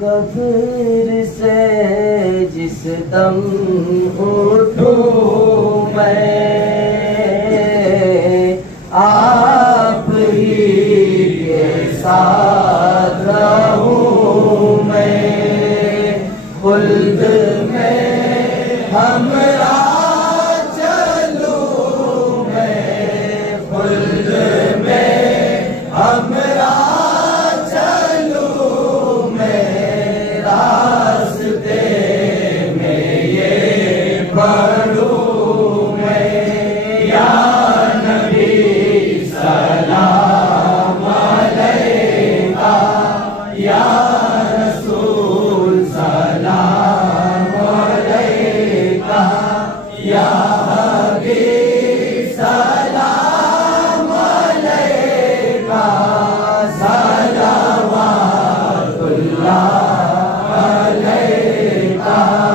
قبر سے جس دم اٹھوں میں آپ ہی کے ساتھ رہوں میں خلد میں ہم